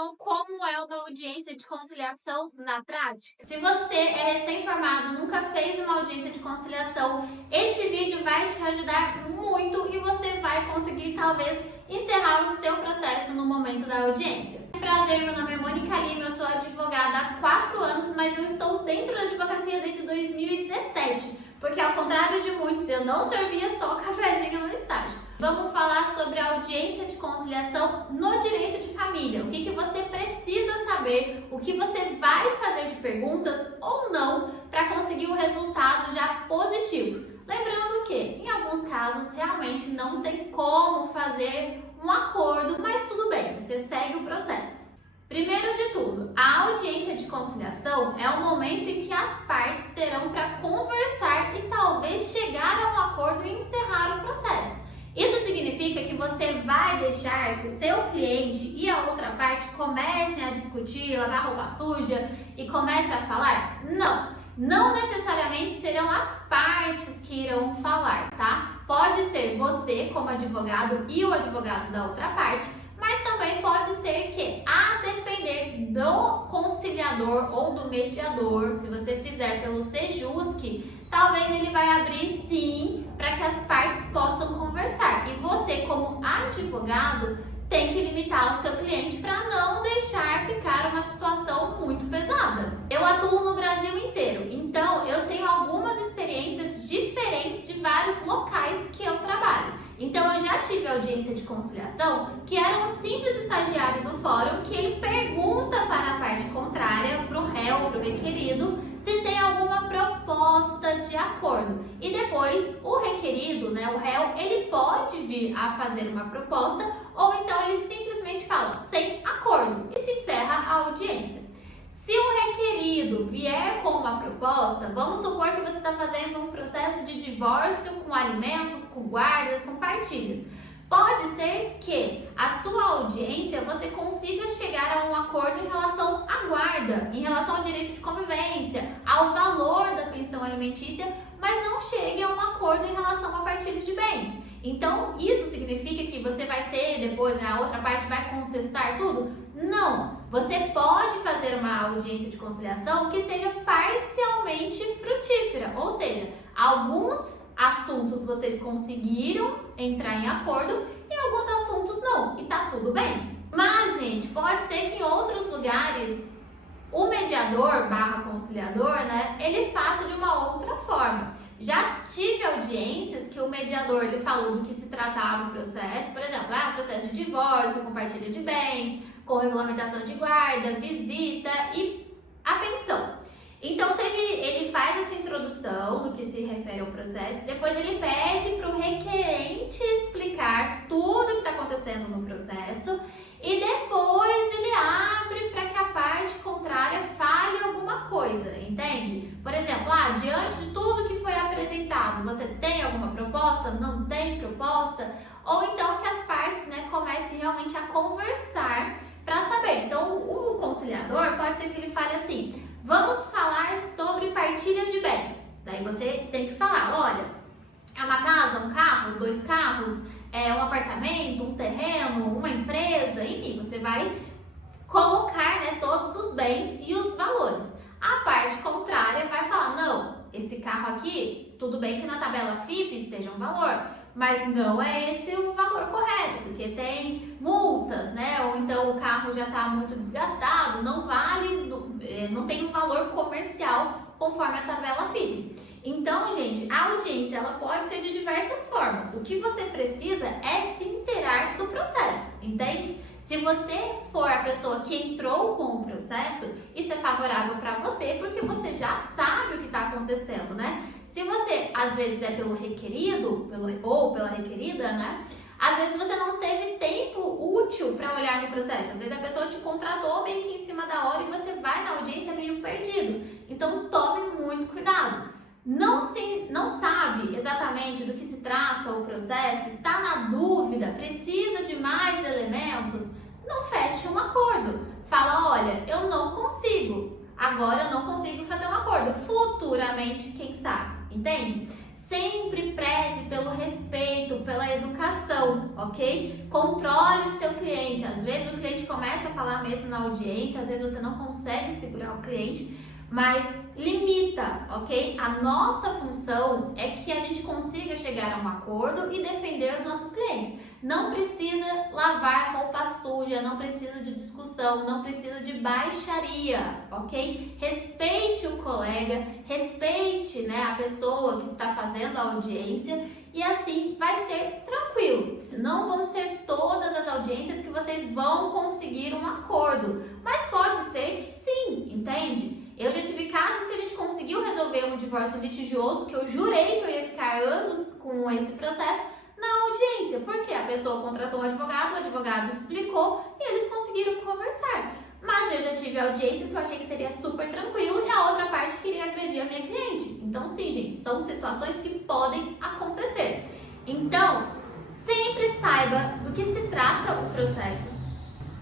então como é uma audiência de conciliação na prática. Se você é recém-formado, nunca fez uma audiência de conciliação, esse vídeo vai te ajudar muito e você vai conseguir talvez encerrar o seu processo no momento da audiência. Prazer, meu nome é Mônica Lima, eu sou advogada há 4 anos, mas eu estou dentro da advocacia desde 2017, porque ao contrário de muitos, eu não servia só cafezinho no estágio. Vamos falar sobre a audiência de conciliação no direito de família. O que você precisa saber, o que você vai fazer de perguntas ou não para conseguir um resultado já positivo. Lembrando que, em alguns casos, realmente não tem como fazer um acordo, mas tudo bem, você segue o processo. Primeiro de tudo, a audiência de conciliação é o momento em que as partes terão para conversar e talvez chegar a um acordo e encerrar o processo. Isso significa que você vai deixar que o seu cliente e a outra parte comecem a discutir, lavar roupa suja e comecem a falar? Não necessariamente serão as partes que irão falar, tá? Pode ser você como advogado e o advogado da outra parte, mas também pode ser que, a depender do conciliador ou do mediador, se você fizer pelo Sejusc, talvez ele vai abrir sim para que as partes possam conversar. E você, como advogado, tem que limitar o seu cliente para não deixar ficar uma situação muito pesada. Eu atuo no Brasil inteiro, então eu tenho algumas experiências diferentes de vários locais que eu trabalho. Então eu já tive audiência de conciliação que era um simples estagiário do fórum que ele pergunta para a parte contrária, para o réu, para o requerido, se tem alguma proposta de acordo. E depois o requerido, o réu, ele pode vir a fazer uma proposta ou então ele simplesmente fala sem acordo e se encerra a audiência. Se o requerido vier com uma proposta, vamos supor que você está fazendo um processo de divórcio com alimentos, com guardas, com partilhas. Pode ser que a sua audiência você consiga chegar a um acordo em relação à guarda, em relação ao direito de convivência, ao valor da pensão alimentícia, mas não chegue a um acordo em relação à partilha de bens. Então, isso significa que você vai ter depois, a outra parte vai contestar tudo? Não! Você pode fazer uma audiência de conciliação que seja parcialmente frutífera, ou seja, alguns assuntos vocês conseguiram entrar em acordo e alguns assuntos não, e tá tudo bem. Mas, gente, pode ser que em outros lugares o mediador / conciliador, ele faça de uma outra forma. Já tive audiências que o mediador ele falou do que se tratava o processo, por exemplo, processo de divórcio, com partilha de bens, com regulamentação de guarda, visita e a pensão. Então ele faz essa introdução do que se refere ao processo, depois ele pede para o requerente explicar tudo o que está acontecendo no processo e depois ele abre para que a parte contrária fale alguma coisa, entende? Por exemplo, diante de tudo que foi apresentado, você tem alguma proposta? Não tem proposta? Ou então que as partes comecem realmente a conversar para saber. Então o conciliador pode ser que ele fale assim: vamos falar sobre partilhas de bens. Daí você tem que falar, olha, é uma casa, um carro, 2 carros, é um apartamento, um terreno, uma empresa, enfim, você vai colocar todos os bens e os valores. A parte contrária vai falar, não, esse carro aqui, tudo bem que na tabela FIP esteja um valor, mas não é esse o valor correto, porque tem multas, ou então o carro já está muito desgastado, não vale, não tem um valor comercial conforme a tabela FIP. Então, gente, a audiência ela pode ser de diversas formas. O que você precisa é se inteirar do processo, entende? Se você for a pessoa que entrou com o processo, isso é favorável para você, porque você já sabe o que está acontecendo, Se você, às vezes, é pelo requerido, ou pela requerida, às vezes você não teve tempo útil para olhar no processo. Às vezes a pessoa te contratou meio que em cima da hora e você vai na audiência meio perdido. Então, tome muito cuidado. Não sabe exatamente do que se trata o processo, está na dúvida, precisa de mais elementos, não feche um acordo. Fala, olha, eu não consigo, agora eu não consigo fazer um acordo, futuramente, quem sabe, entende? Sempre preze pelo respeito, pela educação, ok? Controle o seu cliente. Às vezes o cliente começa a falar mesmo na audiência, às vezes você não consegue segurar o cliente, mas limita, ok? A nossa função é que a gente consiga chegar a um acordo e defender os nossos clientes. Não precisa lavar roupa suja, não precisa de discussão, não precisa de baixaria, ok? Respeite o colega, respeite, né, a pessoa que está fazendo a audiência e assim vai ser tranquilo. Não vão ser todas as audiências que vocês vão conseguir um acordo, mas pode ser que sim, entende? Eu já tive casos que a gente conseguiu resolver um divórcio litigioso, que eu jurei que eu ia ficar anos com esse processo, na audiência, porque a pessoa contratou um advogado, o advogado explicou e eles conseguiram conversar. Mas eu já tive audiência que eu achei que seria super tranquilo e a outra parte queria agredir a minha cliente. Então sim, gente, são situações que podem acontecer. Então, sempre saiba do que se trata o processo.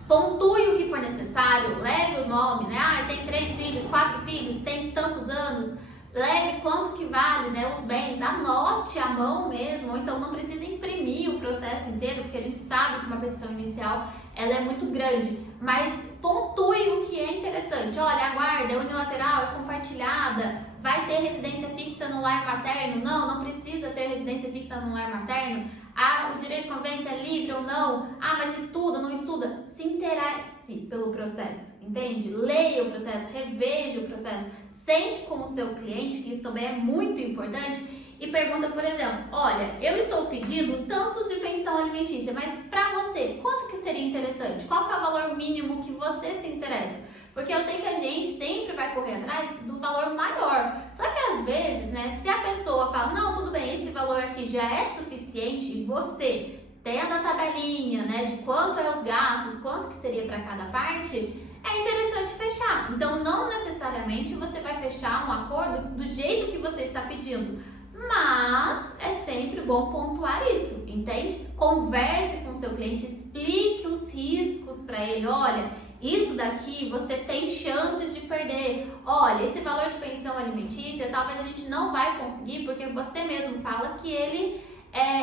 Pontue o que for necessário, leve o nome, né? Ah, tem 3 filhos, 4 filhos, tem tantos anos. Leve quanto que vale, né, os bens, anote à mão mesmo, ou então não precisa imprimir o processo inteiro, porque a gente sabe que uma petição inicial ela é muito grande, mas pontue o que é interessante. Olha, a guarda é unilateral, é compartilhada, vai ter residência fixa no lar materno? Não precisa ter residência fixa no lar materno. Ah, o direito de convivência é livre ou não? Ah, mas estuda, não estuda? Se interesse pelo processo, entende? Leia o processo, reveja o processo, sente com o seu cliente, que isso também é muito importante, e pergunta, por exemplo, olha, eu estou pedindo tantos de pensão alimentícia, mas para você, quanto que seria interessante? Qual que é o valor mínimo que você se interessa? Porque eu sei que a gente sempre vai correr atrás do valor maior. Só que às vezes, né, se a pessoa fala, não, tudo bem, esse valor aqui já é suficiente e você tem a tabelinha, né, de quanto é os gastos, quanto que seria para cada parte, é interessante fechar. Então, não necessariamente você vai fechar um acordo do jeito que você está pedindo, mas é sempre bom pontuar isso, entende? Converse com o seu cliente, explique os riscos para ele, olha, isso daqui você tem chances de perder. Olha, esse valor de pensão alimentícia talvez a gente não vai conseguir porque você mesmo fala que ele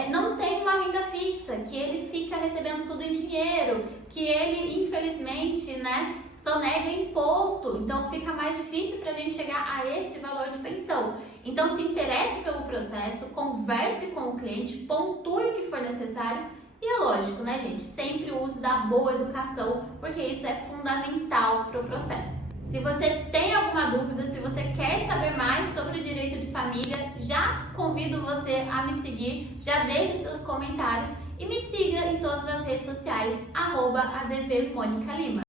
não tem uma renda fixa, que ele fica recebendo tudo em dinheiro, que ele infelizmente, né, sonega imposto, então fica mais difícil para a gente chegar a esse valor de pensão. Então se interesse pelo processo, converse com o cliente, pontue o que for necessário. E é lógico, né, gente? Sempre o uso da boa educação, porque isso é fundamental para o processo. Se você tem alguma dúvida, se você quer saber mais sobre o direito de família, já convido você a me seguir, já deixe seus comentários e me siga em todas as redes sociais, @advmonicalima.